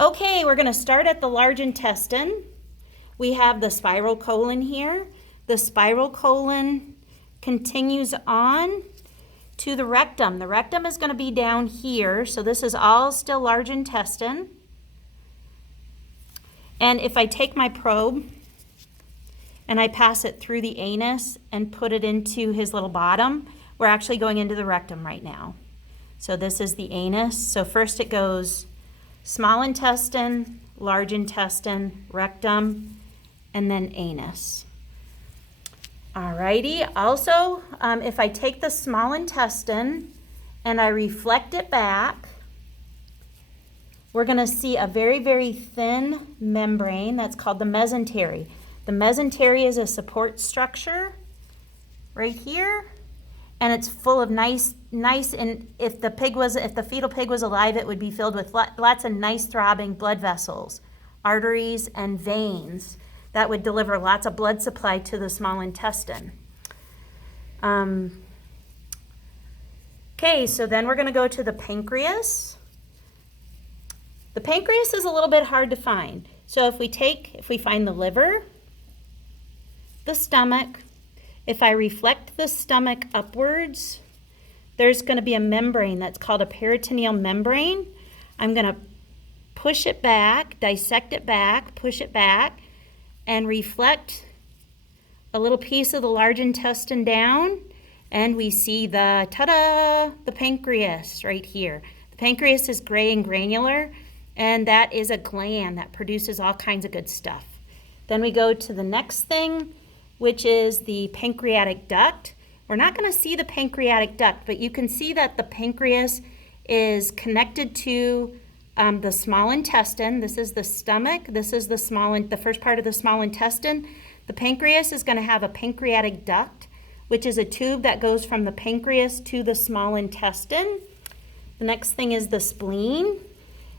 Okay, we're going to start at the large intestine. We have the spiral colon here. The spiral colon continues on to the rectum. The rectum is going to be down here, so this is all still large intestine. And if I take my probe and I pass it through the anus and put it into his little bottom, we're actually going into the rectum right now. So this is the anus. So first it goes small intestine, large intestine, rectum, and then anus. Alrighty, also, if I take the small intestine and I reflect it back, we're gonna see a very, very thin membrane that's called the mesentery. The mesentery is a support structure right here, and it's full of nice, and if the fetal pig was alive, it would be filled with lots of nice throbbing blood vessels, arteries, and veins that would deliver lots of blood supply to the small intestine. Okay, so then we're gonna go to the pancreas. The pancreas is a little bit hard to find. So if we find the liver, the stomach, if I reflect the stomach upwards, there's going to be a membrane that's called a peritoneal membrane. I'm going to push it back, dissect it back, push it back, and reflect a little piece of the large intestine down, and we see the, ta-da, the pancreas right here. The pancreas is gray and granular, and that is a gland that produces all kinds of good stuff. Then we go to the next thing, which is the pancreatic duct. We're not going to see the pancreatic duct, but you can see that the pancreas is connected to the small intestine. This is the stomach. This is the first part of the small intestine. The pancreas is going to have a pancreatic duct, which is a tube that goes from the pancreas to the small intestine. The next thing is the spleen.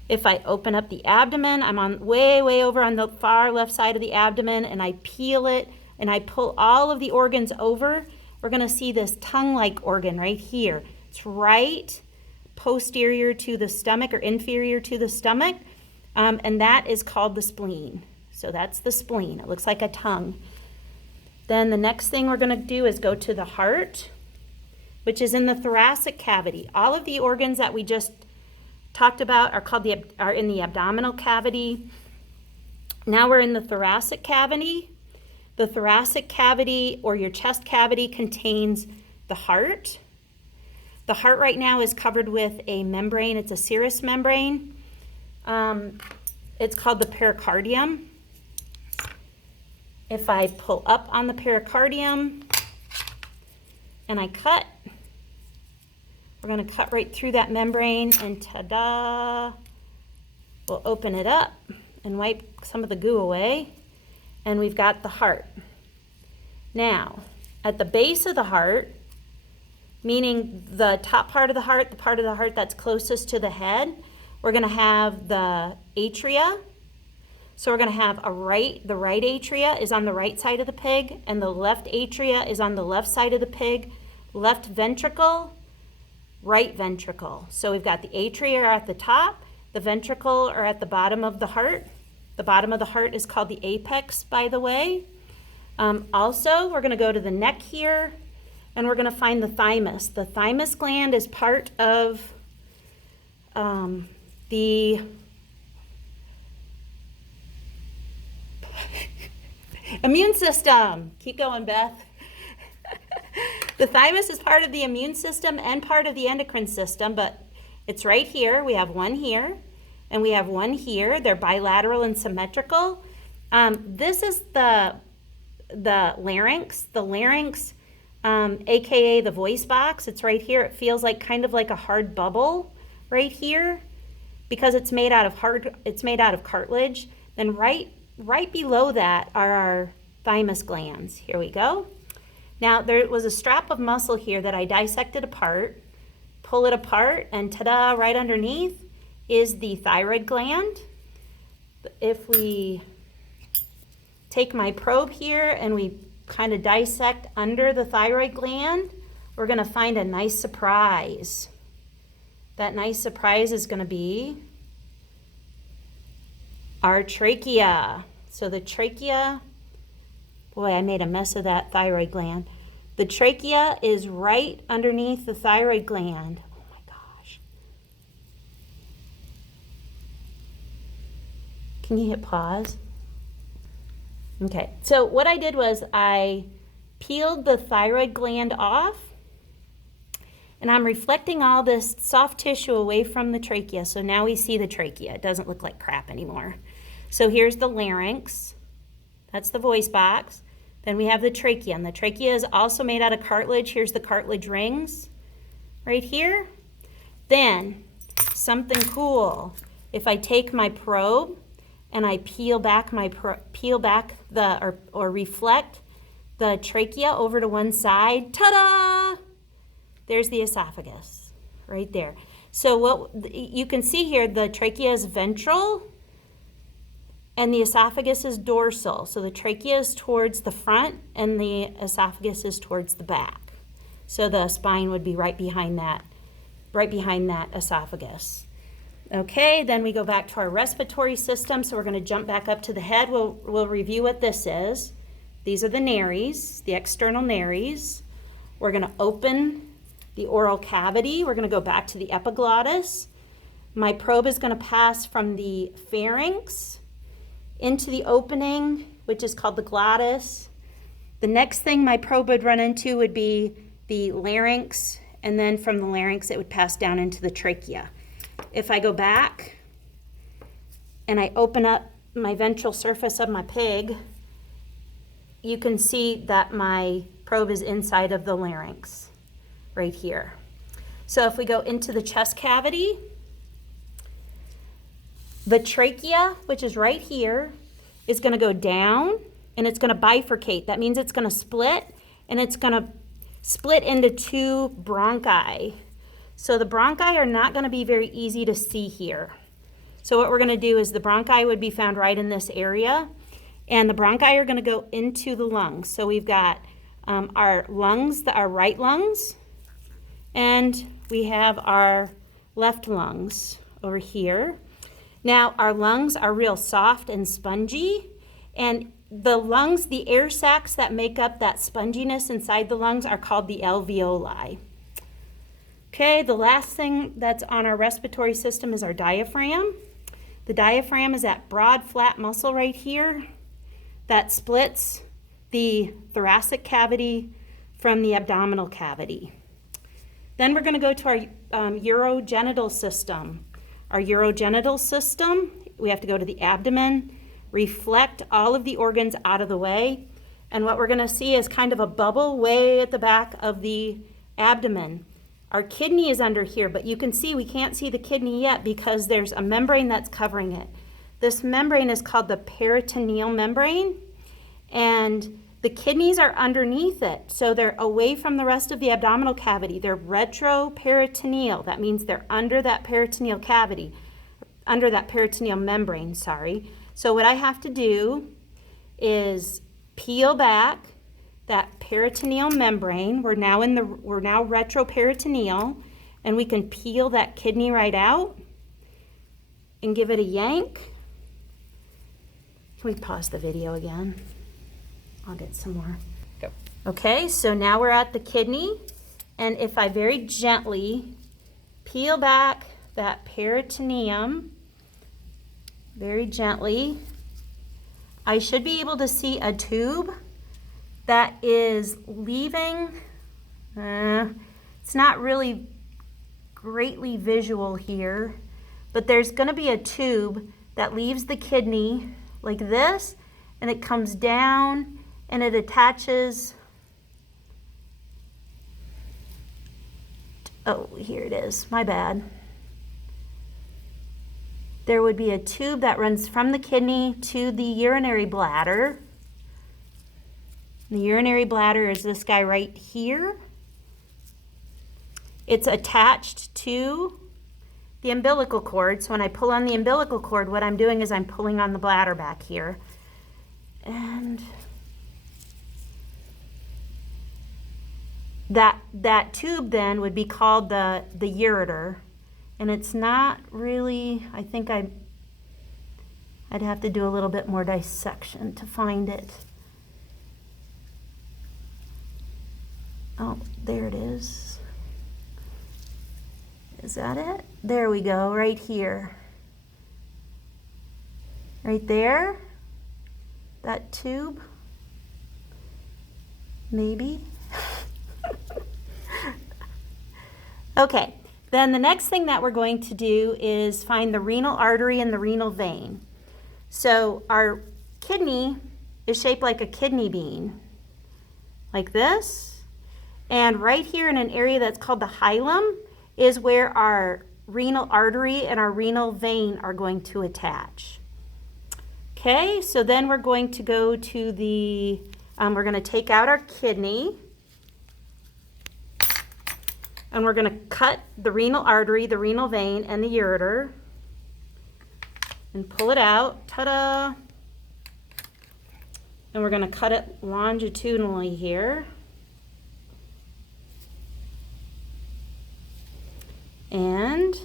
If I open up the abdomen, I'm on way over on the far left side of the abdomen, and I peel it and I pull all of the organs over. We're going to see this tongue-like organ right here. It's right posterior to the stomach or inferior to the stomach, and that is called the spleen. So that's the spleen. It looks like a tongue. Then the next thing we're going to do is go to the heart, which is in the thoracic cavity. All of the organs that we just talked about are in the abdominal cavity. Now we're in the thoracic cavity. The thoracic cavity, or your chest cavity, contains the heart. The heart right now is covered with a membrane. It's a serous membrane. It's called the pericardium. If I pull up on the pericardium and I cut, we're going to cut right through that membrane, and ta-da, we'll open it up and wipe some of the goo away, and we've got the heart. Now, at the base of the heart, meaning the top part of the heart, the part of the heart that's closest to the head, we're going to have the atria. So we're going to have the right atria is on the right side of the pig, and the left atria is on the left side of the pig. Left ventricle, right ventricle. So we've got the atria are at the top, the ventricle are at the bottom of the heart. The bottom of the heart is called the apex, by the way. Also, we're going to go to the neck here, and we're going to find the thymus. The thymus gland is part of the immune system. Keep going, Beth. The thymus is part of the immune system and part of the endocrine system, but it's right here. We have one here, and we have one here. They're bilateral and symmetrical. This is the larynx. The larynx, aka the voice box. It's right here. It feels like kind of like a hard bubble right here because it's made out of cartilage. Then right below that are our thymus glands. Here we go. Now, there was a strap of muscle here that I dissected apart, pull it apart, and ta-da, right underneath is the thyroid gland. If we take my probe here and we kind of dissect under the thyroid gland, we're going to find a nice surprise. That nice surprise is going to be our trachea. So the trachea, boy, I made a mess of that thyroid gland. The trachea is right underneath the thyroid gland. Oh my gosh. Can you hit pause? Okay, so what I did was I peeled the thyroid gland off, and I'm reflecting all this soft tissue away from the trachea. So now we see the trachea. It doesn't look like crap anymore. So here's the larynx. That's the voice box. Then we have the trachea, and the trachea is also made out of cartilage. Here's the cartilage rings right here. Then, something cool. If I take my probe and I peel back or reflect the trachea over to one side, ta-da! There's the esophagus right there. So what you can see here, the trachea is ventral and the esophagus is dorsal. So the trachea is towards the front and the esophagus is towards the back. So the spine would be right behind that esophagus. Okay, then we go back to our respiratory system. So we're going to jump back up to the head. We'll review what this is. These are the nares, the external nares. We're going to open the oral cavity. We're going to go back to the epiglottis. My probe is going to pass from the pharynx into the opening, which is called the glottis. The next thing my probe would run into would be the larynx, and then from the larynx it would pass down into the trachea. If I go back and I open up my ventral surface of my pig, you can see that my probe is inside of the larynx right here. So if we go into the chest cavity, the trachea, which is right here, is going to go down and it's going to bifurcate. That means it's going to split, and it's going to split into two bronchi. So the bronchi are not going to be very easy to see here. So what we're going to do is the bronchi would be found right in this area, and the bronchi are going to go into the lungs. So we've got our lungs, our right lungs, and we have our left lungs over here. Now, our lungs are real soft and spongy, and the lungs, the air sacs that make up that sponginess inside the lungs are called the alveoli. Okay, the last thing that's on our respiratory system is our diaphragm. The diaphragm is that broad, flat muscle right here that splits the thoracic cavity from the abdominal cavity. Then we're going to go to our urogenital system. Our urogenital system, we have to go to the abdomen, reflect all of the organs out of the way, and what we're going to see is kind of a bubble way at the back of the abdomen. Our kidney is under here, but you can see we can't see the kidney yet because there's a membrane that's covering it. This membrane is called the peritoneal membrane, and the kidneys are underneath it, so they're away from the rest of the abdominal cavity. They're retroperitoneal. That means they're under that peritoneal cavity, under that peritoneal membrane, sorry. So what I have to do is peel back that peritoneal membrane. We're now retroperitoneal, and we can peel that kidney right out and give it a yank. Can we pause the video again? I'll get some more. Go. Okay, so now we're at the kidney, and if I very gently peel back that peritoneum, very gently, I should be able to see a tube that is leaving. It's not really greatly visual here, but there's going to be a tube that leaves the kidney like this, and it comes down and it attaches. Oh, here it is. My bad. There would be a tube that runs from the kidney to the urinary bladder. The urinary bladder is this guy right here. It's attached to the umbilical cord. So when I pull on the umbilical cord, what I'm doing is I'm pulling on the bladder back here. And that tube then would be called the ureter. And it's not really, I think I I'd have to do a little bit more dissection to find it. Oh, there it is. Is that it? There we go, right here. Right there. That tube. Maybe. Okay, then the next thing that we're going to do is find the renal artery and the renal vein. So our kidney is shaped like a kidney bean, like this. And right here in an area that's called the hilum is where our renal artery and our renal vein are going to attach. Okay, so then we're going to go to the, we're going to take out our kidney. And we're going to cut the renal artery, the renal vein, and the ureter. And pull it out. Ta-da! And we're going to cut it longitudinally here. And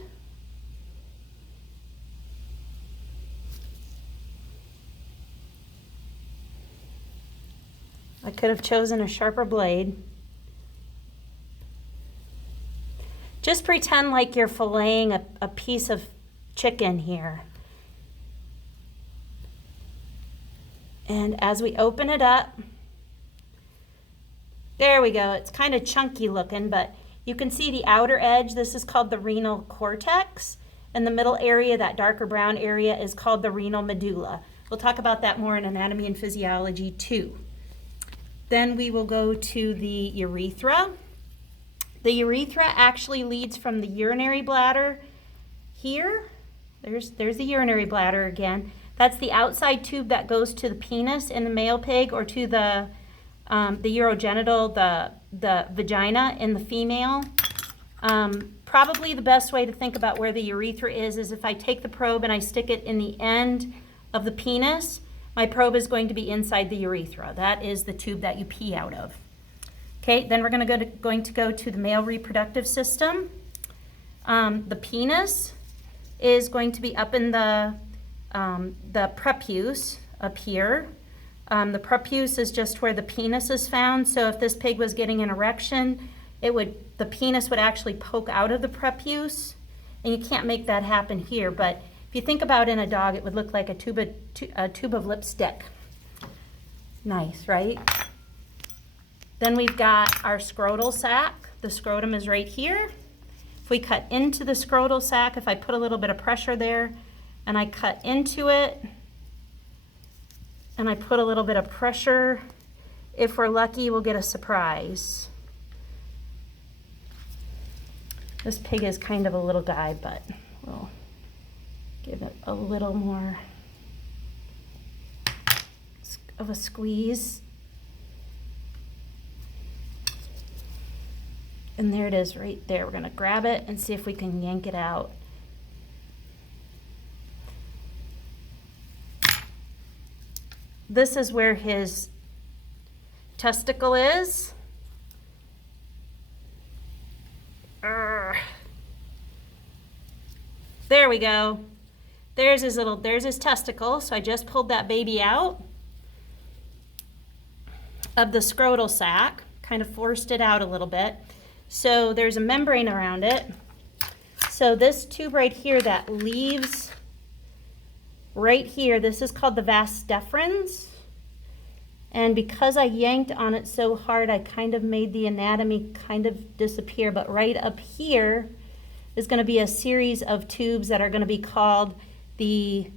I could have chosen a sharper blade. Just pretend like you're filleting a piece of chicken here. And as we open it up, there we go. It's kind of chunky looking, but you can see the outer edge. This is called the renal cortex. And the middle area, that darker brown area, is called the renal medulla. We'll talk about that more in anatomy and physiology too. Then we will go to the urethra. The urethra actually leads from the urinary bladder here. There's the urinary bladder again. That's the outside tube that goes to the penis in the male pig, or to the urogenital, the vagina in the female. Probably the best way to think about where the urethra is if I take the probe and I stick it in the end of the penis, my probe is going to be inside the urethra. That is the tube that you pee out of. Okay, then we're going to go to the male reproductive system. The penis is going to be up in the prepuce up here. The prepuce is just where the penis is found. So if this pig was getting an erection, the penis would actually poke out of the prepuce, and you can't make that happen here. But if you think about in a dog, it would look like a tube of lipstick. Nice, right? Then we've got our scrotal sac. The scrotum is right here. If we cut into the scrotal sac, if I put a little bit of pressure there and I cut into it and I put a little bit of pressure, if we're lucky, we'll get a surprise. This pig is kind of a little guy, but we'll give it a little more of a squeeze. And there it is right there. We're going to grab it and see if we can yank it out. This is where his testicle is. There we go. There's his testicle. So I just pulled that baby out of the scrotal sac, kind of forced it out a little bit. So there's a membrane around it. So this tube right here that leaves right here, this is called the vas deferens. And because I yanked on it so hard, I kind of made the anatomy kind of disappear. But right up here is going to be a series of tubes that are going to be called the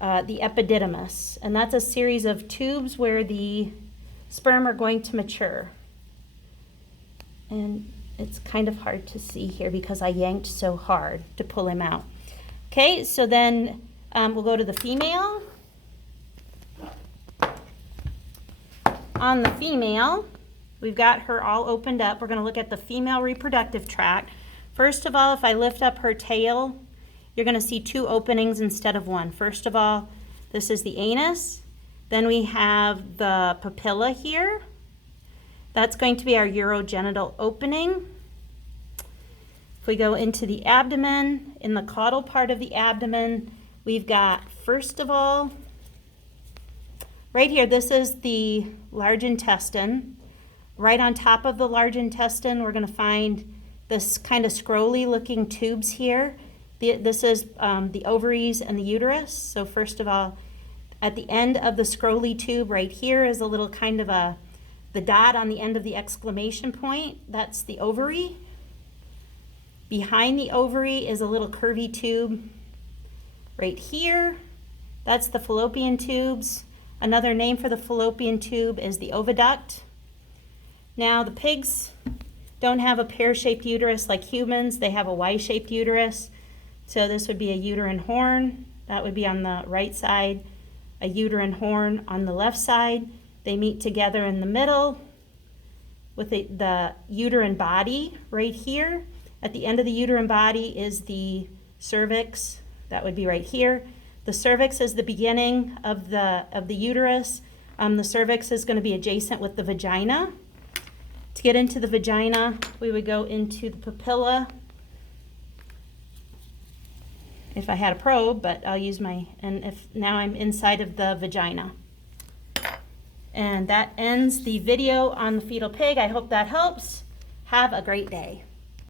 epididymis. And that's a series of tubes where the sperm are going to mature. And it's kind of hard to see here because I yanked so hard to pull him out. Okay, so then we'll go to the female. On the female, we've got her all opened up. We're going to look at the female reproductive tract. First of all, if I lift up her tail, you're going to see two openings instead of one. First of all, this is the anus. Then we have the papilla here. That's going to be our urogenital opening. If we go into the abdomen, in the caudal part of the abdomen, We've got, first of all, right here, this is the large intestine. Right on top of the large intestine, we're going to find this kind of scrolly looking tubes here. This is the ovaries and the uterus. So first of all, at the end of the scrolly tube right here is a little kind of the dot on the end of the exclamation point. That's the ovary. Behind the ovary is a little curvy tube right here. That's the fallopian tubes. Another name for the fallopian tube is the oviduct. Now the pigs don't have a pear-shaped uterus like humans. They have a Y-shaped uterus. So this would be a uterine horn. That would be on the right side. A uterine horn on the left side. They meet together in the middle with the uterine body right here. At the end of the uterine body is the cervix. That would be right here. The cervix is the beginning of the uterus. The cervix is going to be adjacent with the vagina. To get into the vagina, we would go into the papilla. If I had a probe, but I'll use now I'm inside of the vagina. And that ends the video on the fetal pig. I hope that helps. Have a great day.